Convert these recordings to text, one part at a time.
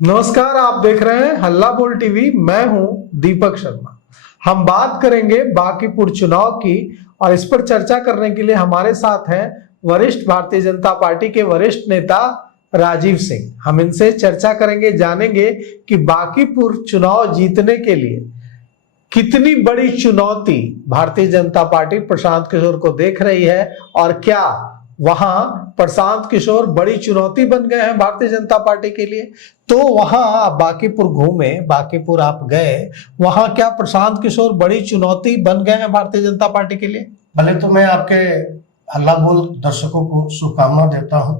नमस्कार, आप देख रहे हैं हल्ला बोल टीवी। मैं हूं दीपक शर्मा। हम बात करेंगे बांकीपुर चुनाव की और इस पर चर्चा करने के लिए हमारे साथ हैं वरिष्ठ भारतीय जनता पार्टी के वरिष्ठ नेता राजीव सिंह। हम इनसे चर्चा करेंगे, जानेंगे कि बांकीपुर चुनाव जीतने के लिए कितनी बड़ी चुनौती भारतीय जनता पार्टी प्रशांत किशोर को देख रही है और क्या वहां प्रशांत किशोर बड़ी चुनौती बन गए हैं भारतीय जनता पार्टी के लिए। तो वहां आप बांकीपुर घूमे, बांकीपुर आप गए, वहां क्या प्रशांत किशोर बड़ी चुनौती बन गए हैं भारतीय जनता पार्टी के लिए? पहले तो मैं आपके हल्ला बोल दर्शकों को शुभकामना देता हूं।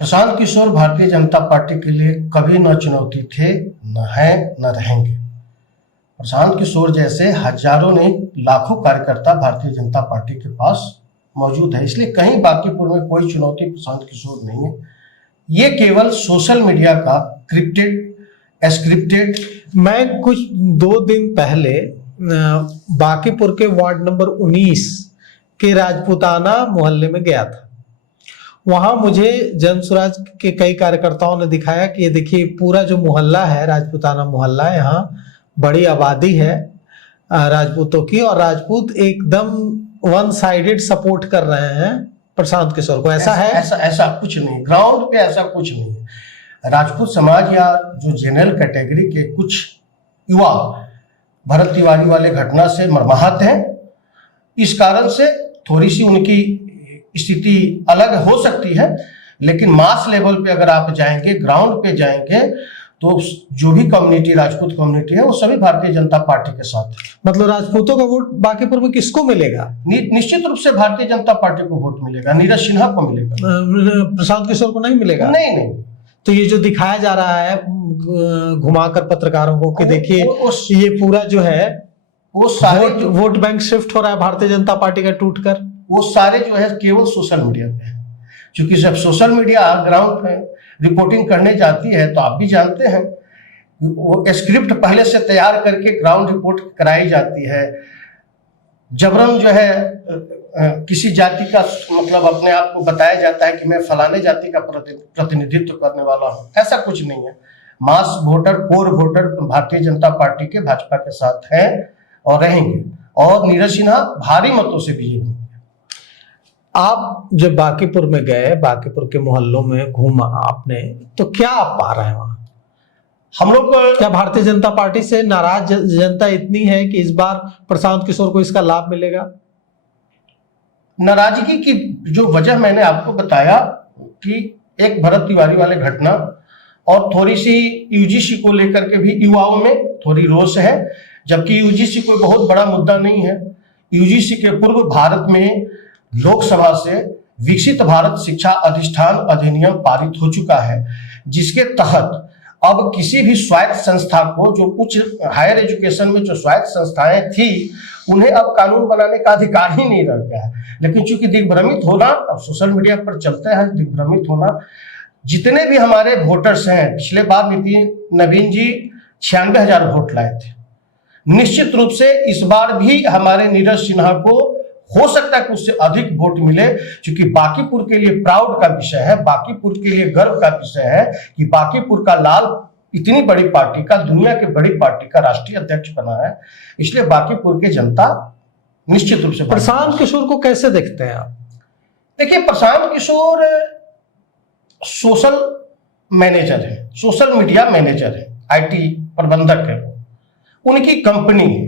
प्रशांत किशोर भारतीय जनता पार्टी के लिए कभी न चुनौती थे, न है, न रहेंगे। प्रशांत किशोर जैसे हजारों नहीं लाखों कार्यकर्ता भारतीय जनता पार्टी के पास मौजूद है, इसलिए कहीं बांकीपुर में कोई चुनौती प्रशांत किशोर नहीं है। ये केवल सोशल मीडिया का स्क्रिप्टेड। मैं कुछ 2 दिन पहले बांकीपुर के वार्ड नंबर 19 के राजपूताना मोहल्ले में गया था। वहां मुझे जनसुराज के कई कार्यकर्ताओं ने दिखाया कि ये देखिए पूरा जो मोहल्ला है राजपूताना मोहल्ला, यहाँ बड़ी आबादी है राजपूतों की, और राजपूत एकदम वन साइडेड सपोर्ट कर रहे हैं प्रशांत किशोर को। ऐसा है? ऐसा कुछ नहीं, ग्राउंड पे ऐसा कुछ नहीं है। राजपूत समाज या जो जनरल कैटेगरी के कुछ युवा भरत तिवारी वाले घटना से मर्माहत हैं। इस कारण से थोड़ी सी उनकी स्थिति अलग हो सकती है, लेकिन मास लेवल पे अगर आप जाएंगे, ग्राउंड पे जाएंगे, तो जो भी कम्युनिटी राजपूत कम्युनिटी है वो सभी भारतीय जनता पार्टी के साथ है। मतलब राजपूतों का वोट बांकीपुर में किसको मिलेगा? निश्चित रूप से भारतीय जनता पार्टी को वोट मिलेगा, नीरज सिन्हा को मिलेगा। प्रशांत किशोर को नहीं मिलेगा? नहीं। तो ये जो दिखाया जा रहा है घुमाकर पत्रकारों को कि देखिए ये पूरा जो है वो सारे वोट बैंक शिफ्ट हो रहा है भारतीय जनता पार्टी का टूटकर, वो सारे जो है केवल सोशल मीडिया पे है। क्योंकि जब सोशल मीडिया ग्राउंड पे रिपोर्टिंग करने जाती है तो आप भी जानते हैं वो स्क्रिप्ट पहले से तैयार करके ग्राउंड रिपोर्ट कराई जाती है। जबरन जो है किसी जाति का मतलब अपने आप को बताया जाता है कि मैं फलाने जाति का प्रतिनिधित्व करने वाला हूं। ऐसा कुछ नहीं है। मास voter, core voter Bharatiya Janata party के, भाजपा के साथ है और रहेंगे, और नीरज सिन्हा भारी मतों से विजयी होंगे। आप जब बांकीपुर में गए, बांकीपुर के मोहल्लों में घूमा आपने, तो क्या आप पा रहे हैं वहां? हम लोग क्या भारतीय जनता पार्टी से नाराज जनता इतनी है कि इस बार प्रशांत किशोर को इसका लाभ मिलेगा? नाराजगी की जो वजह मैंने आपको बताया कि एक भरत तिवारी वाले घटना और थोड़ी सी यूजीसी को लेकर के भी युवाओं में थोड़ी रोष है, जबकि यूजीसी कोई बहुत बड़ा मुद्दा नहीं है। यूजीसी के पूर्व भारत में लोकसभा से विकसित भारत शिक्षा अधिष्ठान अधिनियम पारित हो चुका है, जिसके तहत अब किसी भी स्वायत्त संस्था को, जो उच्च हायर एजुकेशन में जो स्वायत्त संस्थाएं थी, उन्हें अब कानून बनाने का अधिकार ही नहीं रह गया है। लेकिन चूंकि दिग्भ्रमित होना, अब सोशल मीडिया पर चलते हैं दिग्भ्रमित होना, जितने भी हमारे वोटर्स हैं, पिछले बार नवीन जी 96,000 वोट लाए थे। निश्चित रूप से इस बार भी हमारे नीरज सिन्हा को हो सकता है कि उससे अधिक वोट मिले, क्योंकि बांकीपुर के लिए प्राउड का विषय है, बांकीपुर के लिए गर्व का विषय है कि बांकीपुर का लाल इतनी बड़ी पार्टी का, दुनिया की बड़ी पार्टी का राष्ट्रीय अध्यक्ष बना है। इसलिए बांकीपुर की जनता निश्चित रूप से। प्रशांत किशोर को कैसे देखते हैं आप? देखिए, प्रशांत किशोर सोशल मैनेजर है, सोशल मीडिया मैनेजर है, आईटी प्रबंधक है, उनकी कंपनी है।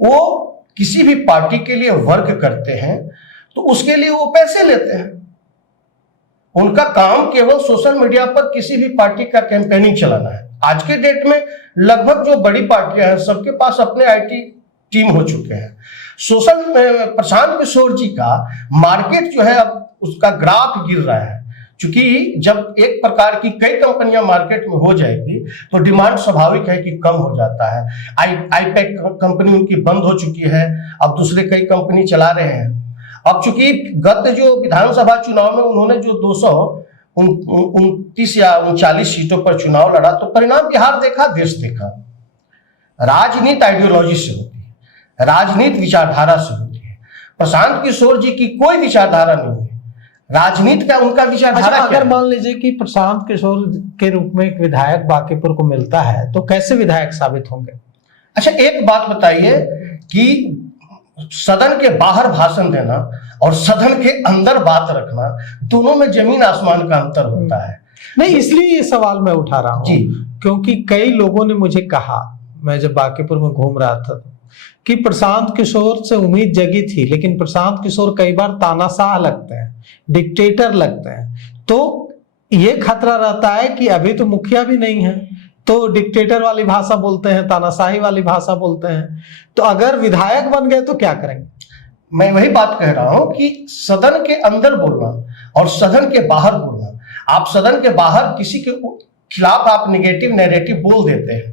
वो किसी भी पार्टी के लिए वर्क करते हैं तो उसके लिए वो पैसे लेते हैं। उनका काम केवल सोशल मीडिया पर किसी भी पार्टी का कैंपेनिंग चलाना है। आज के डेट में लगभग जो बड़ी पार्टियां हैं सबके पास अपने आईटी टीम हो चुके हैं। प्रशांत किशोर जी का मार्केट जो है अब उसका ग्राफ गिर रहा है, क्योंकि जब एक प्रकार की कई कंपनियां मार्केट में हो जाएगी तो डिमांड स्वाभाविक है कि कम हो जाता है। आईपैक कंपनी उनकी बंद हो चुकी है, अब दूसरे कई कंपनी चला रहे हैं। अब चूंकि गत जो विधानसभा चुनाव में उन्होंने जो 229 या 39 सीटों पर चुनाव लड़ा, तो परिणाम की हार देखा, देश देखा। राजनीति आइडियोलॉजी से होती है, राजनीति विचारधारा से होती है। प्रशांत किशोर जी की कोई विचारधारा नहीं है। राजनीति का उनका विचारधारा अच्छा, क्या अगर है? मान लीजिए कि प्रशांत किशोर के रूप में एक विधायक बांकीपुर को मिलता है तो कैसे विधायक साबित होंगे? अच्छा, एक बात बताइए कि सदन के बाहर भाषण देना और सदन के अंदर बात रखना, दोनों में जमीन आसमान का अंतर होता है। नहीं, इसलिए ये सवाल मैं उठा रहा हूँ जी। क्योंकि कई लोगों ने मुझे कहा, मैं जब बांकीपुर में घूम रहा था, कि प्रशांत किशोर से उम्मीद जगी थी, लेकिन प्रशांत किशोर कई बार तानाशाह लगते हैं, डिक्टेटर लगते हैं, तो ये खतरा रहता है कि अभी तो मुखिया भी नहीं है तो डिक्टेटर वाली भाषा बोलते हैं, तानाशाही वाली भाषा बोलते हैं, तो अगर विधायक बन गए तो क्या करेंगे? मैं वही बात कह रहा हूं कि सदन के अंदर बोलना और सदन के बाहर बोलना, आप सदन के बाहर किसी के खिलाफ आप निगेटिव नैरेटिव बोल देते हैं।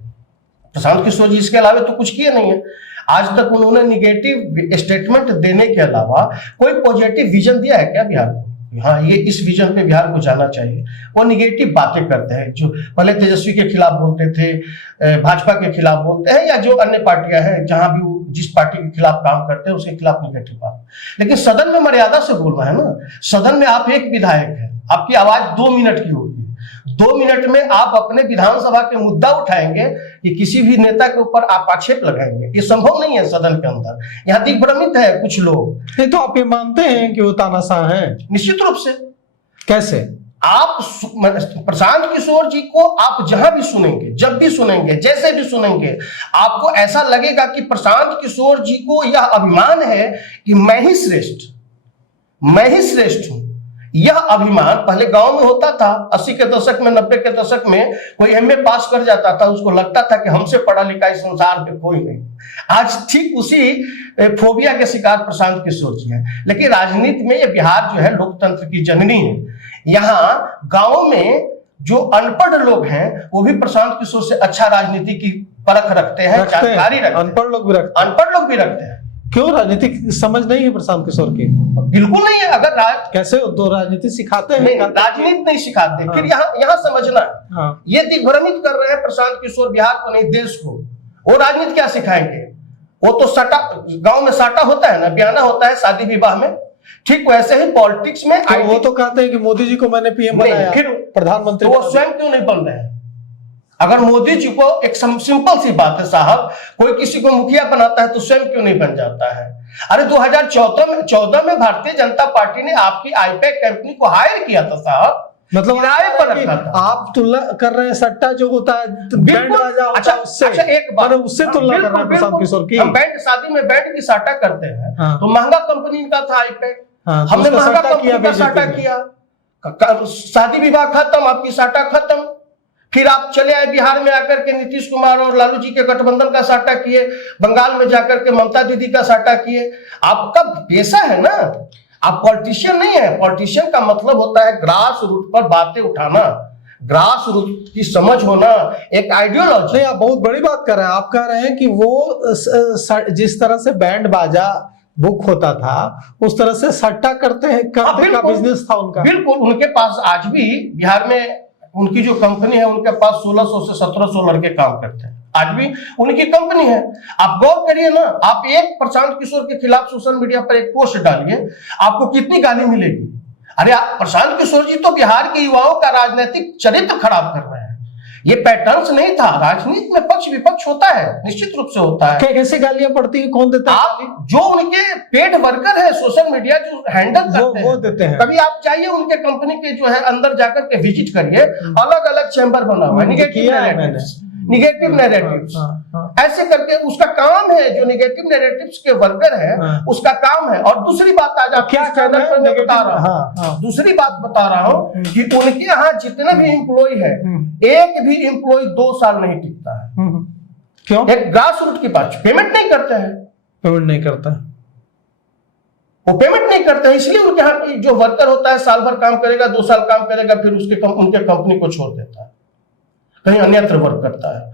प्रशांत किशोर जी इसके अलावा तो कुछ किए नहीं है, आज तक उन्होंने निगेटिव स्टेटमेंट देने के अलावा कोई पॉजिटिव विजन दिया है क्या बिहार को? हाँ, ये इस विजन पे बिहार को जाना चाहिए। वो निगेटिव बातें करते हैं, जो पहले तेजस्वी के खिलाफ बोलते थे, भाजपा के खिलाफ बोलते हैं, या जो अन्य पार्टियां हैं जहां भी वो जिस पार्टी के खिलाफ काम करते हैं उसके खिलाफ निगेटिव बात। लेकिन सदन में मर्यादा से बोलना है ना। सदन में आप एक विधायक हैं, आपकी आवाज 2 मिनट की होगी, 2 मिनट में आप अपने विधानसभा के मुद्दा उठाएंगे कि किसी भी नेता के ऊपर आप आक्षेप लगाएंगे, ये संभव नहीं है सदन के अंदर। यहाँ दिग्भ्रमित है कुछ लोग। नहीं, तो आप ये मानते हैं कि वो तानाशाह हैं? निश्चित रूप से। कैसे? आप प्रशांत किशोर जी को आप जहां भी सुनेंगे, जब भी सुनेंगे, जैसे भी सुनेंगे, आपको ऐसा लगेगा कि प्रशांत किशोर जी को यह अभिमान है कि मैं ही श्रेष्ठ हूं। यह अभिमान पहले गांव में होता था। 80 के दशक में, 90 के दशक में कोई एमए पास कर जाता था, उसको लगता था कि हमसे पढ़ा लिखा इस संसार में कोई नहीं। आज ठीक उसी फोबिया के शिकार प्रशांत किशोर जी हैं। लेकिन राजनीति में ये बिहार जो है लोकतंत्र की जननी है। यहाँ गांव में जो अनपढ़ लोग हैं वो भी प्रशांत किशोर से अच्छा राजनीति की परख रखते हैं, जानकारी रखते हैं। अनपढ़ लोग भी रखते हैं। क्यों? राजनीतिक समझ नहीं है प्रशांत किशोर की? बिल्कुल नहीं है। अगर कैसे दो राजनीति सिखाते हैं? नहीं, राजनीति नहीं सिखाते। हाँ। फिर यहाँ समझना, हाँ। ये दिग्भ्रमित कर रहे हैं प्रशांत किशोर बिहार को नहीं देश को। वो राजनीति क्या सिखाएंगे? वो तो सटा, गांव में साटा होता है ना, बयाना होता है शादी विवाह में, ठीक वैसे ही पॉलिटिक्स में। तो वो तो कहते हैं कि मोदी जी को मैंने पीएम बनाया, फिर प्रधानमंत्री। तो वो स्वयं क्यों नहीं बन रहे हैं? अगर मोदी जी को, एक सिंपल सी बात है साहब, कोई किसी को मुखिया बनाता है तो स्वयं क्यों नहीं बन जाता है? अरे 2014 में भारतीय जनता पार्टी ने आपकी आईपैक कंपनी को हायर किया था साहब, मतलब किराए पर रखा था। आप तुलना कर रहे हैं सट्टा जो होता है, बैंड बाजा होता है, उससे एक बात, उससे तुलना कर रहे हैं प्रशांत किशोर की। हम बैंड, शादी में बैंड की साटा करते हैं। हाँ। तो महंगा कंपनी का था आईपैक, हमने महंगा कंपनी का साटा किया। शादी विवाह खत्म, आपकी साटा खत्म। फिर आप चले आए बिहार में आकर के नीतीश कुमार और लालू जी के गठबंधन का साटा किए, बंगाल में जाकर के ममता दीदी का साटा किए। आपका पेशा है ना, आप पॉलिटिशियन नहीं है। पॉलिटिशियन का मतलब होता है ग्रास रूट पर बातें उठाना, ग्रास रूट की समझ होना, एक आइडियोलॉजी। नहीं, आप बहुत बड़ी बात कर रहे हैं। आप कह रहे हैं कि वो जिस तरह से बैंड बाजा बुक होता था उस तरह से सट्टा करते का बिजनेस था उनका। बिल्कुल, उनके पास आज भी बिहार में उनकी जो कंपनी है, उनके पास 1600 से 1700 लड़के काम करते हैं। आज भी उनकी कंपनी है। आप गौर करिए ना, आप एक प्रशांत किशोर के खिलाफ सोशल मीडिया पर एक पोस्ट डालिए, आपको कितनी गाली मिलेगी। अरे आप, प्रशांत किशोर जी तो बिहार के युवाओं का राजनीतिक चरित्र खराब कर रहे हैं। ये पैटर्न्स नहीं था। राजनीति में पक्ष विपक्ष होता है, निश्चित रूप से होता है। कैसे गालियां पड़ती है? कौन देता है? जो उनके पेड वर्कर है, सोशल मीडिया जो हैंडल करते हैं, वो देते हैं। कभी आप चाहिए उनके कंपनी के जो है अंदर जाकर के विजिट करिए, अलग अलग चैम्बर बना हुआ है, निगेटिव नैरेटिव्स। ऐसे करके उसका काम है, जो निगेटिव नैरेटिव्स के वर्कर है उसका काम है। और दूसरी बात आज आप क्या चैनल पर मैं बता रहा हूँ, दूसरी बात बता रहा हूँ कि उनके यहाँ जितने भी एम्प्लॉय है, एक भी एम्प्लॉय 2 साल नहीं टिकता है। क्यों? एक ग्रास रूट की बात, पेमेंट नहीं करते हैं। पेमेंट नहीं करता, वो पेमेंट नहीं करते हैं, इसलिए उनके यहाँ जो वर्कर होता है साल भर काम करेगा, 2 साल काम करेगा, फिर उनके कंपनी को छोड़ देता है, कहीं अन्यत्र वर्क करता है।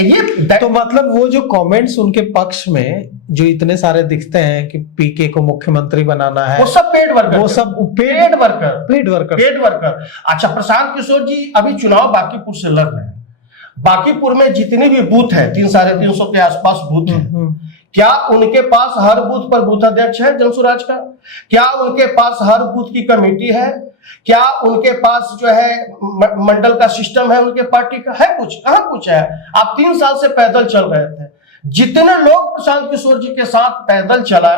ये तो मतलब वो जो कमेंट्स उनके पक्ष में जो इतने सारे दिखते हैं कि पीके को मुख्यमंत्री बनाना है, वो सब पेड वर्कर, वो सब पेड वर्कर। अच्छा, प्रशांत किशोर जी अभी चुनाव बांकीपुर से लड़ रहे हैं। बांकीपुर में जितने भी बूथ है, 300-350 के आसपास बूथ है, क्या उनके पास हर बूथ पर बूथ अध्यक्ष है जनसुराज का? क्या उनके पास हर बूथ की कमेटी है? क्या उनके पास जो है मंडल का सिस्टम है उनके पार्टी का? है कुछ? कहां कुछ है? आप 3 साल से पैदल चल रहे थे। जितने लोग प्रशांत किशोर जी के साथ पैदल चला,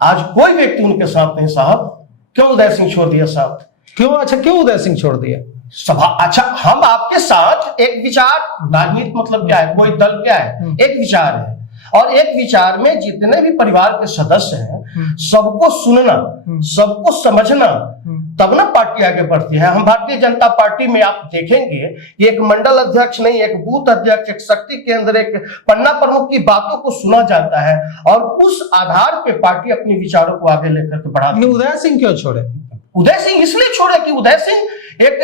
आज कोई व्यक्ति उनके साथ नहीं। साहब क्यों उदय सिंह छोड़ दिया साथ? क्यों? अच्छा, क्यों उदय सिंह छोड़ दिया? सभा, अच्छा हम आपके साथ एक विचार, राजनीति मतलब क्या है, कोई दल क्या है, एक विचार है, और एक विचार में जितने भी परिवार के सदस्य हैं सबको सुनना, सबको समझना, तब ना पार्टी आगे बढ़ती है। हम भारतीय जनता पार्टी में आप देखेंगे कि एक मंडल अध्यक्ष नहीं, एक बूथ अध्यक्ष, एक शक्ति केंद्र, एक पन्ना प्रमुख की बातों को सुना जाता है और उस आधार पे पार्टी अपने विचारों को आगे लेकर के बढ़ाती है। उदय सिंह क्यों छोड़े? उदय सिंह इसलिए छोड़े कि उदय सिंह एक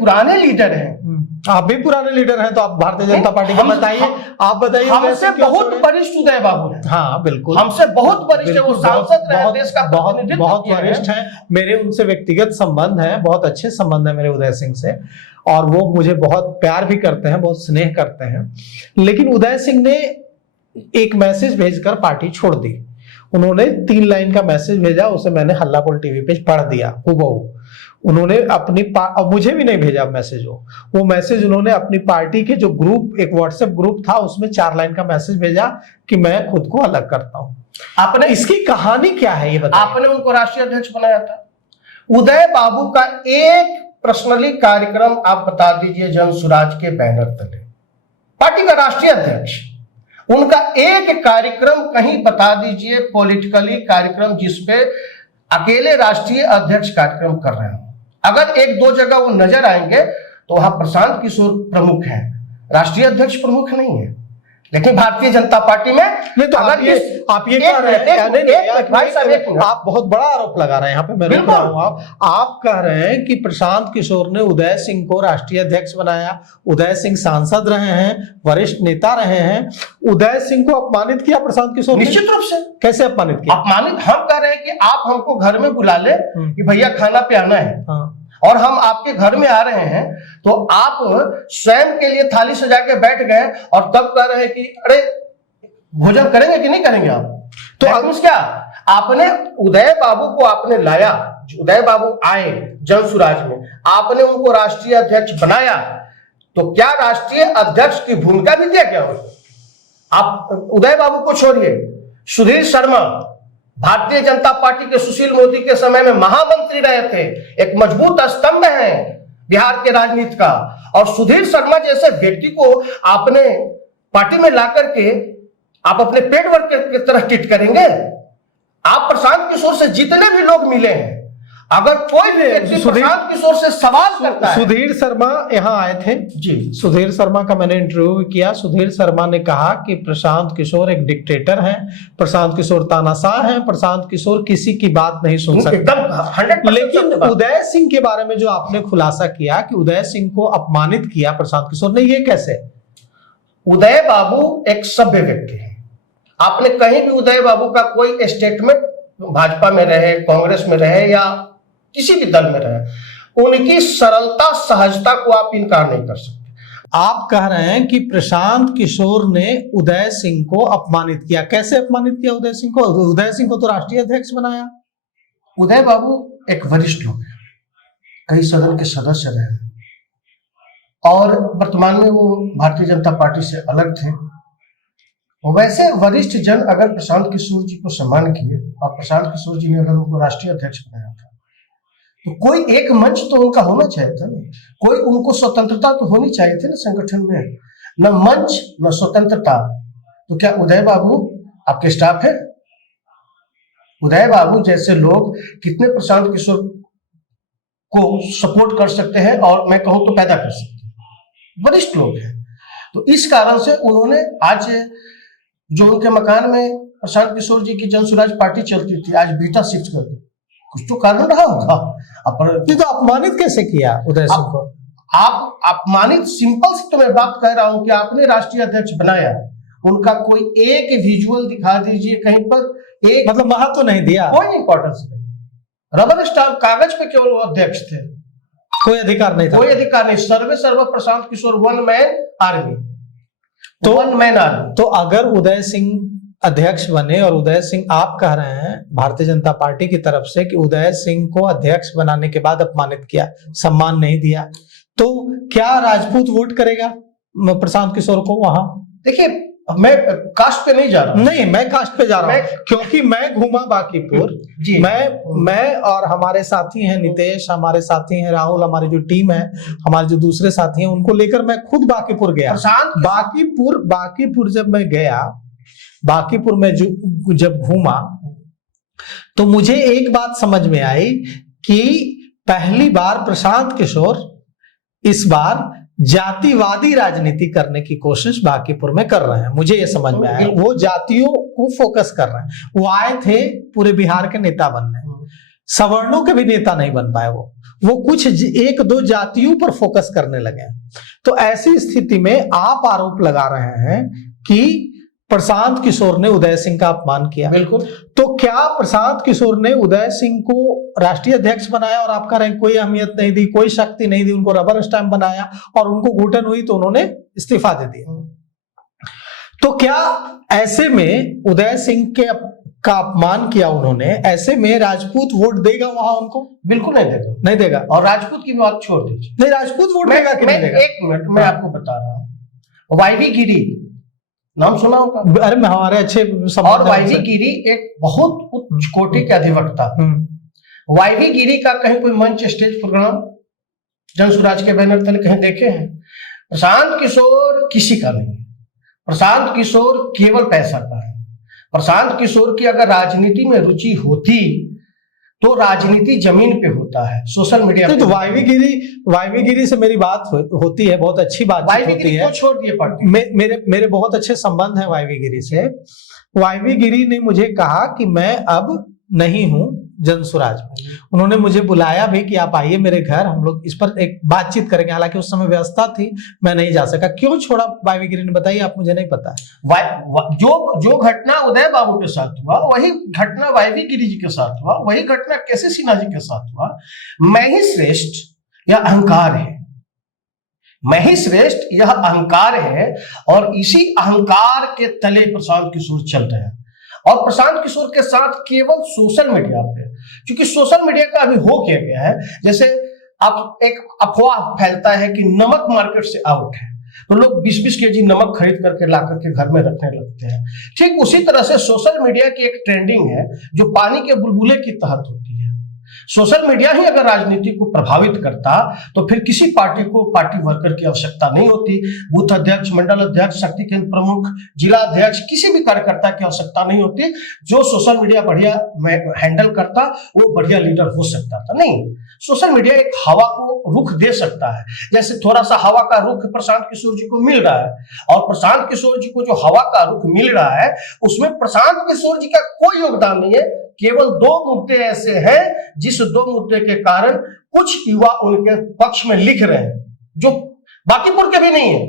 पुराने लीडर हैं। आप भी पुराने लीडर हैं, तो आप भारतीय जनता पार्टी को बताइए। आप बताइए। हमसे बहुत वरिष्ठ उदय बाबू हैं। हाँ बिल्कुल, हमसे बहुत वरिष्ठ है, वो सांसद रहे, देश का बहुत वरिष्ठ हैं। मेरे उनसे व्यक्तिगत संबंध हैं, बहुत अच्छे संबंध है मेरे उदय सिंह से, और वो मुझे बहुत प्यार भी करते हैं, बहुत स्नेह करते हैं। लेकिन उदय सिंह ने एक मैसेज भेजकर पार्टी छोड़ दी। उन्होंने 3 लाइन का मैसेज भेजा, उसे मैंने हल्ला बोल टीवी पे पढ़ दिया हूबहू। उन्होंने अपनी अब मुझे भी नहीं भेजा मैसेज, वो मैसेज उन्होंने अपनी पार्टी के जो ग्रुप, एक व्हाट्सएप ग्रुप था, उसमें 4 लाइन का मैसेज भेजा कि मैं खुद को अलग करता हूं। आपने इसकी कहानी क्या है ये बताइए। आपने उनको राष्ट्रीय अध्यक्ष बनाया था। उदय बाबू का एक पर्सनली कार्यक्रम आप बता दीजिए जनसुराज के बैनर तले, पार्टी का राष्ट्रीय अध्यक्ष, उनका एक कार्यक्रम कहीं बता दीजिए, पॉलिटिकली कार्यक्रम जिसपे अकेले राष्ट्रीय अध्यक्ष कार्यक्रम कर रहे हो। अगर 1-2 जगह वो नजर आएंगे तो वहां प्रशांत किशोर प्रमुख है, राष्ट्रीय अध्यक्ष प्रमुख नहीं है। लेकिन भारतीय जनता पार्टी में नहीं, तो आप ये कह रहे हैं, आप बहुत बड़ा आरोप लगा रहे हैं यहाँ पे, मैं रुक रहा हूँ। आप कह रहे हैं कि प्रशांत किशोर ने उदय सिंह को राष्ट्रीय अध्यक्ष बनाया, उदय सिंह सांसद रहे हैं, वरिष्ठ नेता रहे हैं, उदय सिंह को अपमानित किया प्रशांत किशोर? निश्चित रूप से। कैसे अपमानित किया? अपमानित हम कह रहे हैं कि आप हमको घर में बुला ले कि भैया खाना पे आना है, और हम आपके घर में आ रहे हैं, तो आप स्वयं के लिए थाली सजा के बैठ गए और तब कह रहे हैं कि अरे भोजन करेंगे कि नहीं करेंगे आप? तो क्या आपने उदय बाबू को आपने लाया, उदय बाबू आए जनसुराज में, आपने उनको राष्ट्रीय अध्यक्ष बनाया, तो क्या राष्ट्रीय अध्यक्ष की भूमिका भी दिया क्या? आप उदय बाबू को छोड़िए, सुधीर शर्मा भारतीय जनता पार्टी के सुशील मोदी के समय में महामंत्री रहे थे, एक मजबूत स्तंभ हैं बिहार के राजनीति का, और सुधीर शर्मा जैसे व्यक्ति को आपने पार्टी में ला करके आप अपने पेट वर्क की तरह ट्रीट करेंगे? आप प्रशांत किशोर से जितने भी लोग मिले हैं, अगर कोई भी व्यक्ति प्रशांत किशोर से सवाल करता है। सुधीर शर्मा यहाँ आए थे जी, सुधीर शर्मा का मैंने इंटरव्यू किया। सुधीर शर्मा ने कहा कि प्रशांत किशोर एक डिक्टेटर हैं, प्रशांत किशोर तानाशाह हैं, प्रशांत किशोर किसी की बात नहीं सुन सकते एकदम। लेकिन उदय सिंह के बारे में जो आपने खुलासा किया कि उदय सिंह को अपमानित किया प्रशांत किशोर ने, ये कैसे? उदय बाबू एक सभ्य व्यक्ति है। आपने कहीं भी उदय बाबू का कोई स्टेटमेंट, भाजपा में रहे, कांग्रेस में रहे या किसी भी दल में रहे, उनकी सरलता सहजता को आप इनकार नहीं कर सकते। आप कह रहे हैं कि प्रशांत किशोर ने उदय सिंह को अपमानित किया। कैसे अपमानित किया उदय सिंह को? उदय सिंह को तो राष्ट्रीय अध्यक्ष बनाया। उदय बाबू एक वरिष्ठ लोग हैं, कई सदन के सदस्य रहे, और वर्तमान में वो भारतीय जनता पार्टी से अलग थे। वैसे वरिष्ठ जन अगर प्रशांत किशोर जी को सम्मान किए और प्रशांत किशोर जी ने अगर उनको राष्ट्रीय अध्यक्ष बनाया था, तो कोई एक मंच तो उनका होना चाहिए था ना, कोई उनको स्वतंत्रता तो होनी चाहिए थी ना संगठन में, न मंच न स्वतंत्रता। तो क्या उदय बाबू आपके स्टाफ है? उदय बाबू जैसे लोग कितने प्रशांत किशोर को सपोर्ट कर सकते हैं, और मैं कहूं तो पैदा कर सकते हैं, वरिष्ठ लोग हैं। तो इस कारण से उन्होंने आज जो उनके मकान में प्रशांत किशोर जी की जनसुराज पार्टी चलती थी, आज बीटा शिफ्ट कर दी, कुछ तो कारण रहा होगा। तो अपमानित कैसे किया उदय सिंह को? आप अपमानित, सिंपल से तो मैं बात कह रहा हूं कि आपने राष्ट्रीय अध्यक्ष बनाया, उनका कोई एक विजुअल दिखा दीजिए कहीं पर, एक मतलब महत्व तो नहीं दिया, कोई इंपॉर्टेंस नहीं, रबर स्टाम्प कागज पे केवल वो अध्यक्ष थे, कोई अधिकार नहीं था, कोई अधिकार नहीं। सर्वे सर्व Prashant Kishor one man army, तो वन मैन आर्मी। तो अगर उदय सिंह अध्यक्ष बने और उदय सिंह, आप कह रहे हैं भारतीय जनता पार्टी की तरफ से कि उदय सिंह को अध्यक्ष बनाने के बाद अपमानित किया, सम्मान नहीं दिया, तो क्या राजपूत वोट करेगा प्रशांत किशोर को वहां? देखिए, मैं कास्ट पे नहीं जा रहा हूं। नहीं, मैं कास्ट पे जा रहा हूं क्योंकि मैं घूमा बांकीपुर जी। मैं और हमारे साथी हैं नितेश, हमारे साथी हैं राहुल, हमारी जो टीम है, हमारे जो दूसरे साथी हैं, उनको लेकर मैं खुद बांकीपुर गया। बांकीपुर जब मैं गया, बांकीपुर में जब घूमा तो मुझे एक बात समझ में आई कि पहली बार प्रशांत किशोर इस बार जातिवादी राजनीति करने की कोशिश बांकीपुर में कर रहे हैं। मुझे ये समझ में आया, वो जातियों को फोकस कर रहे हैं। वो आए थे पूरे बिहार के नेता बनने, सवर्णों के भी नेता नहीं बन पाए। वो कुछ एक दो जातियों पर फोकस करने लगे। तो ऐसी स्थिति में आप आरोप लगा रहे हैं कि प्रशांत किशोर ने उदय सिंह का अपमान किया। बिल्कुल। तो क्या प्रशांत किशोर ने उदय सिंह को राष्ट्रीय अध्यक्ष बनाया और आपका रैंक कोई अहमियत नहीं दी, कोई शक्ति नहीं दी, उनको रबर स्टैंप बनाया और उनको घुटन हुई तो उन्होंने इस्तीफा दे दिया? तो क्या ऐसे में उदय सिंह का अपमान किया उन्होंने, ऐसे में राजपूत वोट देगा वहां उनको? बिल्कुल नहीं देगा, नहीं देगा। और राजपूत की बात छोड़ दीजिए, नहीं, राजपूत वोट देगा कि नहीं देगा? एक मिनट, मैं आपको बता रहा हूँ। वाईवी गिरी नाम सुना होगा? अरे हमारे अच्छे और वाईवी गिरी एक बहुत उच्च कोटि के अधिवक्ता। वाईवी गिरी का कहीं कोई मंच, स्टेज प्रोग्राम जन स्वराज के बैनर तले कहीं देखे हैं? प्रशांत किशोर किसी का नहीं है। प्रशांत किशोर केवल पैसा का है। प्रशांत किशोर की अगर राजनीति में रुचि होती तो राजनीति जमीन पे होता है, सोशल मीडिया पे। तो वाईवी गिरी से मेरी बात होती है, बहुत अच्छी बात होती है। छोड़ दिए पार्टी। मेरे बहुत अच्छे संबंध है वाईवी गिरी से। वाईवी गिरी ने मुझे कहा कि मैं अब नहीं हूं जन स्वराज में। उन्होंने मुझे बुलाया भी कि आप आइए मेरे घर, हम लोग इस पर एक बातचीत करेंगे। हालांकि उस समय व्यवस्था थी, मैं नहीं जा सका। क्यों छोड़ा वाईवी गिरी ने, बताइए आप, मुझे नहीं पता। जो घटना उदय बाबू के साथ हुआ वही घटना वाईवी गिरी जी के साथ हुआ, वही घटना केसी सिन्हा जी के साथ हुआ। मैं ही श्रेष्ठ यह अहंकार है, मैं ही श्रेष्ठ यह अहंकार है, और इसी अहंकार के तले प्रशांत किशोर चल रहे हैं। और प्रशांत किशोर के साथ केवल सोशल मीडिया पे, क्योंकि सोशल मीडिया का अभी हो क्या गया है, जैसे अब एक अफवाह फैलता है कि नमक मार्केट से आउट है, तो लोग 20-20 केजी नमक खरीद करके ला करके घर में रखने लगते हैं। ठीक उसी तरह से सोशल मीडिया की एक ट्रेंडिंग है जो पानी के बुलबुले की तहत होती है। सोशल मीडिया ही अगर राजनीति को प्रभावित करता तो फिर किसी पार्टी को पार्टी वर्कर की आवश्यकता नहीं होती। बूथ अध्यक्ष, मंडल अध्यक्ष, शक्ति केंद्र प्रमुख, जिला अध्यक्ष, किसी भी कार्यकर्ता की आवश्यकता नहीं होती। जो सोशल मीडिया बढ़िया हैंडल करता वो बढ़िया लीडर हो सकता था। नहीं, सोशल मीडिया एक हवा को रुख दे सकता है। जैसे थोड़ा सा हवा का रुख प्रशांत किशोर जी को मिल रहा है, और प्रशांत किशोर जी को जो हवा का रुख मिल रहा है उसमें प्रशांत किशोर जी का कोई योगदान नहीं है। केवल दो मुद्दे ऐसे हैं जिस दो मुद्दे के कारण कुछ युवा उनके पक्ष में लिख रहे हैं, जो बांकीपुर के भी नहीं है।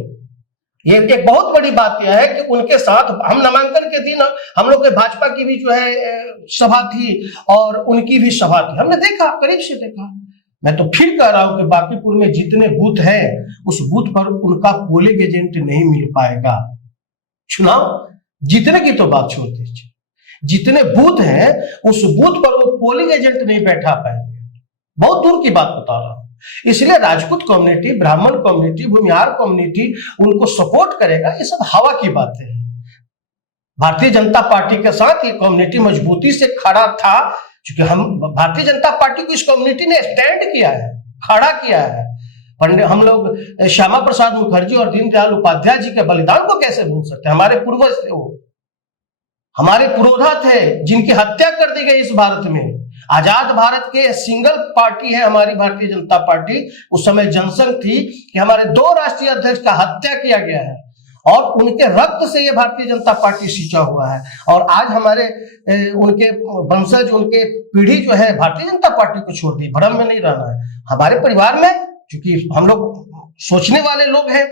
ये एक बहुत बड़ी बात यह है कि उनके साथ हम नामांकन के दिन हम लोग के भाजपा की भी जो है सभा थी और उनकी भी सभा थी, हमने देखा, करीब से देखा। मैं तो फिर कह रहा हूं कि बांकीपुर में जितने बूथ हैं उस बूथ पर उनका पोलिंग एजेंट नहीं मिल पाएगा। चुनाव जीतने की तो बात छोड़ दीजिए, जितने बूथ हैं उस बूथ पर वो पोलिंग एजेंट नहीं बैठा पाएंगे। बहुत दूर की बात बता रहा हूं। इसलिए राजपूत कम्युनिटी, ब्राह्मण कम्युनिटी, भूमिहार कम्युनिटी उनको सपोर्ट करेगा। ये सब हवा की बातें हैं। भारतीय जनता पार्टी के साथ ये कम्युनिटी मजबूती से खड़ा था, क्योंकि हम भारतीय जनता पार्टी को इस कम्युनिटी ने स्टैंड किया है, खड़ा किया है। पंडित हम लोग श्यामा प्रसाद मुखर्जी और दीनदयाल उपाध्याय जी के बलिदान को कैसे भूल सकते हैं? हमारे पूर्वज थे, वो हमारे पुरोधा थे जिनकी हत्या कर दी गई इस भारत में। आजाद भारत के सिंगल पार्टी है हमारी भारतीय जनता पार्टी। उस समय जनसंघ थी कि हमारे 2 राष्ट्रीय अध्यक्ष का हत्या किया गया है, और उनके रक्त से ये भारतीय जनता पार्टी सींचा हुआ है। और आज हमारे उनके वंशज, उनके पीढ़ी जो है भारतीय जनता पार्टी को छोड़ दी। भ्रम में नहीं रहना है। हमारे परिवार में, क्योंकि हम लोग सोचने वाले लोग हैं,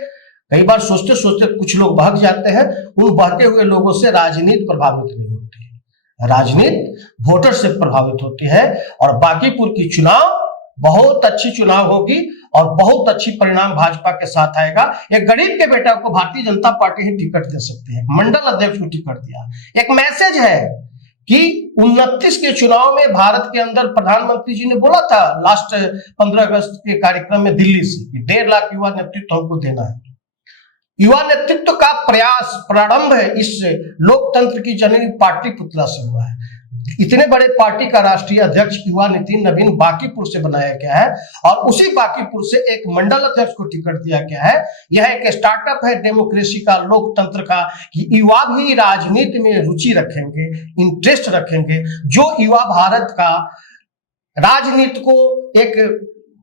कई बार सोचते सोचते कुछ लोग भाग जाते हैं। उन बहके हुए लोगों से राजनीति प्रभावित नहीं होती है, राजनीति वोटर से प्रभावित होती है। और बांकीपुर की चुनाव बहुत अच्छी चुनाव होगी और बहुत अच्छी परिणाम भाजपा के साथ आएगा। एक गरीब के बेटा को भारतीय जनता पार्टी ही टिकट दे सकती है, मंडल अध्यक्ष को टिकट दिया। एक मैसेज है कि 29 के चुनाव में भारत के अंदर प्रधानमंत्री जी ने बोला था लास्ट 15 अगस्त के कार्यक्रम में दिल्ली से कि 1.5 लाख युवा नेतृत्व हमको देना है। युवा नेतृत्व का प्रयास प्रारंभ है इस लोकतंत्र की जननी पार्टी पुतला से हुआ है। इतने बड़े पार्टी का राष्ट्रीय अध्यक्ष युवा नितिन नवीन बांकीपुर से बनाया गया है और उसी बांकीपुर से एक मंडल अध्यक्ष को टिकट दिया गया है। यह एक स्टार्टअप है डेमोक्रेसी का, लोकतंत्र का, कि युवा भी राजनीति में रुचि रखेंगे, इंटरेस्ट रखेंगे। जो युवा भारत का राजनीति को एक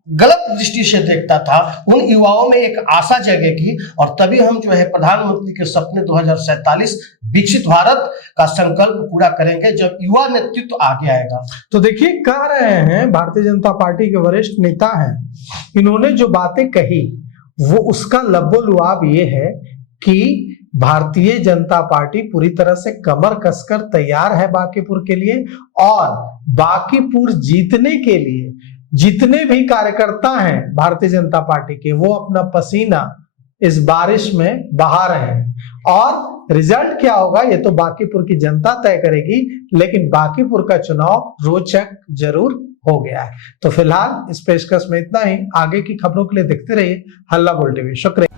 गलत दृष्टि से देखता था, उन युवाओं में एक आशा जगेगी और तभी हम जो है प्रधानमंत्री के सपने 2047 विकसित भारत का संकल्प पूरा करेंगे जब युवा नेतृत्व आगे आएगा। तो देखिए, कह रहे हैं भारतीय जनता पार्टी के वरिष्ठ नेता हैं, इन्होंने जो बातें कही वो उसका लब्बो-लुआब ये है कि भारतीय जनता पार्टी पूरी तरह से कमर कसकर तैयार है बांकीपुर के लिए और बांकीपुर जीतने के लिए जितने भी कार्यकर्ता हैं भारतीय जनता पार्टी के, वो अपना पसीना इस बारिश में बहा रहे हैं। और रिजल्ट क्या होगा ये तो बांकीपुर की जनता तय करेगी, लेकिन बांकीपुर का चुनाव रोचक जरूर हो गया है। तो फिलहाल इस पेशकश में इतना ही। आगे की खबरों के लिए देखते रहिए हल्ला बोल टीवी। शुक्रिया।